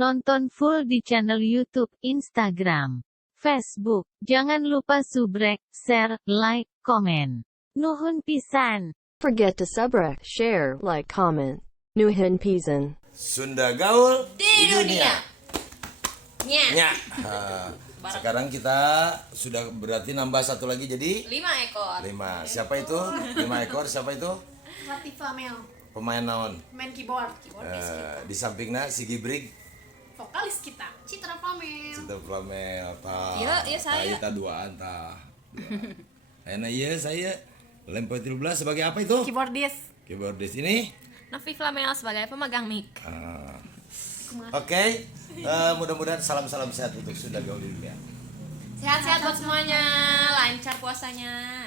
Nonton full di channel YouTube, Instagram, Facebook. Jangan lupa subrek, share, like, komen. Nuhun pisan. Forget to subrek, share, like, comment. Nuhun pisan. Sunda gaul di dunia. Nya. Sekarang kita sudah berarti nambah satu lagi jadi 5 ekor. 5. Siapa itu? 5 ekor. Siapa itu? Latifah Mel, Pemain naon? main keyboard, keyboardis kita. Di sampingnya si Gibrig, Vokalis kita, Citra Pamel. Cita Flamel, Iya, saya. Kita duaan tah. Enak iya saya. Lempar 13 sebagai apa itu? Keyboardis. Keyboardis ini. Novi Flamel sebagai pemegang mic. Oke. Mudah-mudahan salam-salam sehat untuk Sunda Gaul di dunia. Sehat-sehat buat semuanya, lancar puasanya.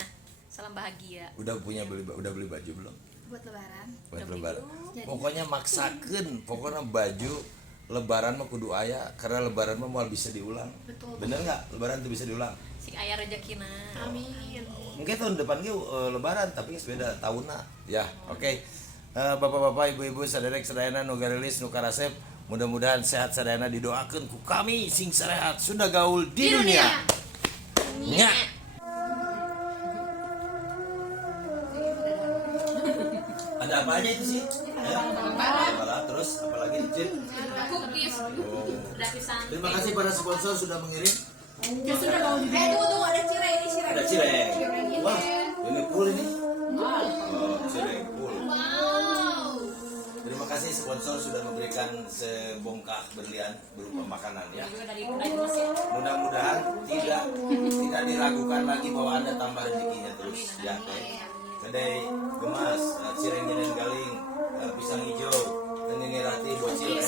Salam bahagia. Udah beli baju belum? Buat lebaran. Buat lebaran. Pokoknya maksakeun, pokoknya baju lebaran mah kudu aya karena lebaran mah moal bisa diulang. Betul. Bener nggak? Lebaran tuh bisa diulang. Si aya rezekina. Amin. Mungkin tahun depan lebaran tapi beda tahunna. Ya, oke. Bapak-bapak, ibu-ibu, saderek sadayana nu garelis nu karasep, mudah-mudahan sehat sadayana didoakeun ku kami sing sarehat Sunda Gaul di dunia. Nya. Ada apa aja itu sih? Terus apa lagi Cid? Cookies. Oh. Udah pisan. Terima kasih para sponsor sudah mengirim. Ya sudah kalau di Tunggu ada cireng ini cireng. Ada cireng. Wah, ini full ini. Oh, cireng full. Wow. Terima kasih sponsor sudah memberikan sebongkah berlian berupa makanan ya. Juga dari mesin. Mudah-mudahan tidak diragukan lagi bahwa Anda tambah rezekinya terus ya. Kedai gemas, cireng nyenen galing, pisang hijau, dan ini rati bocil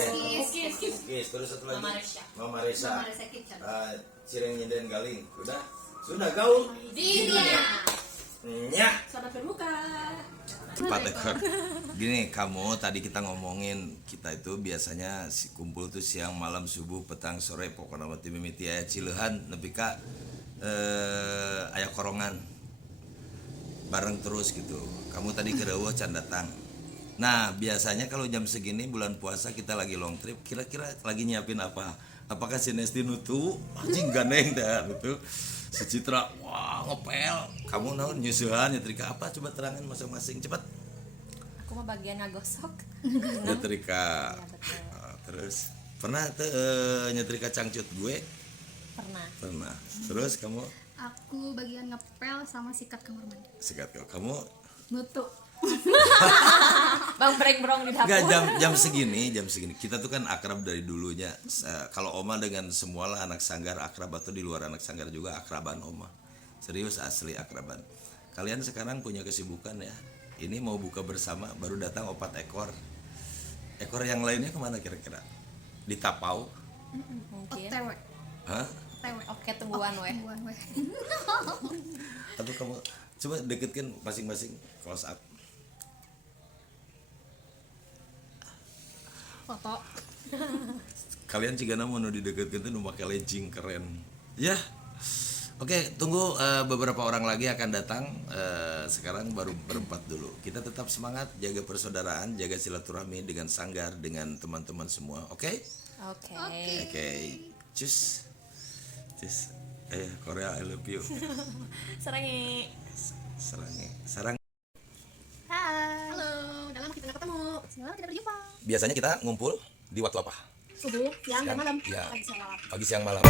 Kukis. Terus satu lagi Mama Resa. Cireng nyenden galing. Udah. Sunda Gaul Di dunia. Nya. Selamat berbuka. Cepat ekor. Gini, kamu tadi kita ngomongin kita itu biasanya si kumpul tuh siang, malam, subuh, petang, sore, pokoknya mati mimiti aya cilehan nepi ka aya korongan. Bareng terus gitu. Kamu tadi kedawa can datang. Nah, biasanya kalau jam segini bulan puasa kita lagi long trip, kira-kira lagi nyiapin apa? Apakah si Nesti nutu? Anjing gandeng dah gitu. Si Citra, wah ngepel. Kamu naon nyusuhan nyetrika apa? Coba terangin masing-masing cepat. Aku mah bagian ngagosok. Nyetrika. Terus pernah nyetrika cangcut gue? Pernah. Terus kamu? Aku bagian ngepel sama sikat kamar mandi. Sikat kamu? Nutup. Bang breng-brong di dapur. Enggak, jam segini kita tuh kan akrab dari dulunya. Kalau Oma dengan semualah anak sanggar akrab, atau di luar anak sanggar juga akraban Oma. Serius asli akraban. Kalian sekarang punya kesibukan ya. Ini mau buka bersama, baru datang 4 ekor. Ekor yang lainnya kemana kira-kira? Di Tapau? Mungkin. OTW. Hah? OTW. Oke, tungguan weh. Tungguan weh. Atau kamu coba deketkan masing-masing close up. Foto. Kalian cigana mau dideketkan tuh nu make legging keren. Ya. Oke, tunggu beberapa orang lagi akan datang. Sekarang baru berempat dulu. Kita tetap semangat, jaga persaudaraan, jaga silaturahmi dengan sanggar, dengan teman-teman semua. Oke? Oke. Cus. Korea I love you. Serangi. Sarang. Hai. Halo, udah lama kita nggak ketemu. Semalam kita berjumpa. Biasanya kita ngumpul di waktu apa? Subuh, siang, dan malam. Ya. Pagi, siang, malam. Pagi, siang, malam.